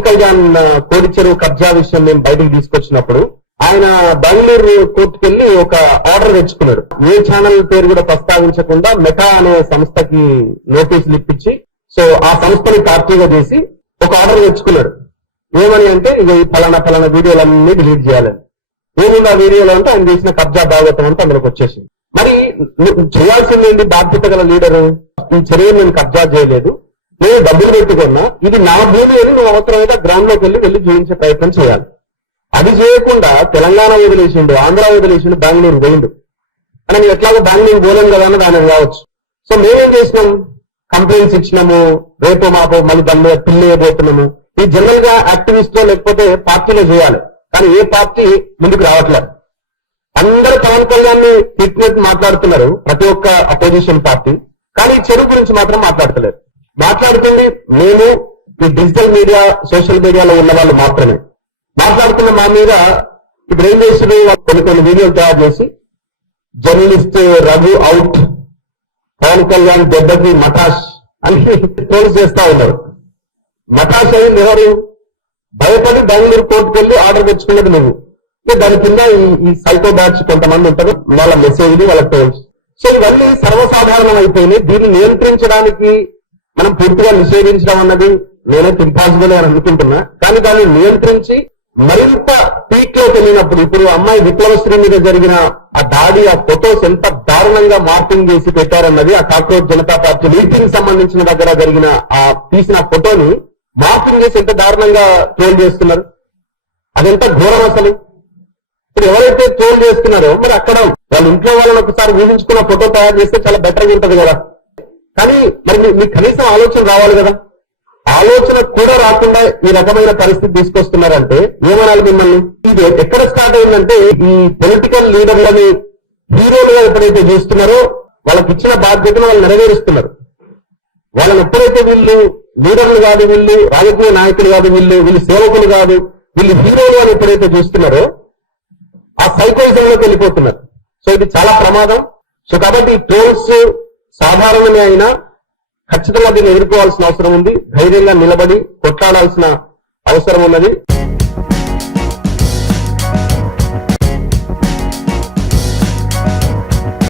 పవన్ కళ్యాణ్ కోడి చెరువు కబ్జా విషయం మేము బయటకు తీసుకొచ్చినప్పుడు ఆయన బెంగళూరు కోర్టుకు వెళ్లి ఒక ఆర్డర్ తెచ్చుకున్నాడు. ఏ ఛానల్ పేరు కూడా ప్రస్తావించకుండా మెటా అనే సంస్థకి నోటీసులు ఇప్పించి సో ఆ సంస్థని పార్టీగా చేసి ఒక ఆర్డర్ తెచ్చుకున్నాడు. ఏమని అంటే ఇక ఈ ఫలానా వీడియోలన్నీ డిలీట్ చేయాలని. ఏముంది ఆ వీడియోలో అంటే ఆయన చేసిన కబ్జా భాగవతం అంటే అందులోకి వచ్చేసింది. మరి చేయాల్సింది ఏంటి? బాధ్యత గల లీడరు ఈ చర్యను నేను కబ్జా చేయలేదు, నేను డబ్బులు పెట్టుకున్నా, ఇది నా భూమి అని నువ్వు అవసరమైతే గ్రౌండ్ లోకి వెళ్ళి చూపించే ప్రయత్నం చేయాలి. అది చేయకుండా తెలంగాణ వదిలేసిండు, ఆంధ్ర వదిలేసిండు, బెంగళూరు పోయిండు. మనం ఎట్లాగో బెంగళూరు పోలేం కదా అని దాని కావచ్చు. సో మేమేం చేసినాం? కంప్లైంట్స్ ఇచ్చినాము, రేపు మాపో మళ్ళీ దాని మీద పిల్లేయబోతున్నాము. ఈ జనరల్ గా యాక్టివిస్ట్ లో లేకపోతే పార్టీలో చేయాలి, కానీ ఏ పార్టీ ముందుకు రావట్లేదు. అందరూ పవన్ కళ్యాణ్ ని తిట్టినట్టు మాట్లాడుతున్నారు, ప్రతి ఒక్క అపోజిషన్ పార్టీ. కానీ చెరువు గురించి మాత్రం మాట్లాడతలేదు. మాట్లాడుతుంది మేము ఈ డిజిటల్ మీడియా, సోషల్ మీడియాలో ఉన్న వాళ్ళు మాత్రమే. మాట్లాడుతున్న మా మీద ఇప్పుడు ఏం చేస్తున్నారు? కొన్ని వీడియోలు తయారు చేసి జర్నలిస్ట్ రఘు అవుట్, పవన్ కళ్యాణ్ దెబ్బకి మటాష్ అని ట్రోల్స్ చేస్తా ఉన్నారు. మటాష్ అయింది ఎవరు? భయపడి బెంగళూరు కోర్టుకు వెళ్లి ఆర్డర్ తెచ్చుకున్నది నువ్వు. దాని కింద ఈ సైకో బ్యాచ్ కొంతమంది ఉంటారు, వాళ్ళ మెసేజ్లు, వాళ్ళ ట్రోల్స్. సో ఇవన్నీ సర్వసాధారణం అయిపోయినాయి. దీన్ని నియంత్రించడానికి మనం పూర్తిగా నిషేధించడం అన్నది నేనైతే ఇంపాసిబుల్ అని అనుకుంటున్నా. కానీ దాన్ని నియంత్రించి మరింత పీక్ లోకి వెళ్ళినప్పుడు, ఇప్పుడు అమ్మాయి విప్లవశ్రీ మీద జరిగిన ఆ దాడి, ఆ ఫొటోస్ ఎంత దారుణంగా మార్పింగ్ చేసి పెట్టారన్నది, ఆ కాక్రోచ్ జనతా పార్టీ మీటింగ్ సంబంధించిన దగ్గర జరిగిన ఆ తీసిన ఫోటోని మార్పింగ్ చేసి ఎంత దారుణంగా ట్రోల్ చేస్తున్నారు. అదెంత ఘోరం అసలు. ఇప్పుడు ఎవరైతే ట్రోల్ చేస్తున్నారో మరి అక్కడ వాళ్ళ ఇంట్లో వాళ్ళని ఒకసారి ఊహించుకున్న ఫోటో తయారు చేస్తే చాలా బెటర్గా ఉంటది కదా. కానీ మరి మీకు కనీసం ఆలోచన రావాలి కదా. ఆలోచన కూడా రాకుండా ఈ రకమైన పరిస్థితి తీసుకొస్తున్నారంటే ఏమనాలి మిమ్మల్ని? ఇది ఎక్కడ స్టార్ట్ అయిందంటే ఈ పొలిటికల్ లీడర్లని హీరోలుగా ఎప్పుడైతే చూస్తున్నారో వాళ్ళకి ఇచ్చిన బాధ్యతను వాళ్ళు నెరవేరుస్తున్నారు. వాళ్ళని ఎప్పుడైతే వీళ్ళు లీడర్లు కాదు, వీళ్ళు రాజకీయ నాయకులు కాదు, వీళ్ళు సేవకులు కాదు, వీళ్ళు హీరోలు అని ఎప్పుడైతే చూస్తున్నారో ఆ సైకోయిజంలోకి వెళ్ళిపోతున్నారు. సో ఇది చాలా ప్రమాదం. సో కాబట్టి ఈ ట్రోల్స్ సాధారణమే అయినా ఖచ్చితంగా దీన్ని ఎదుర్కోవాల్సిన అవసరం ఉంది. ధైర్యంగా నిలబడి కొట్లాడాల్సిన అవసరం ఉన్నది.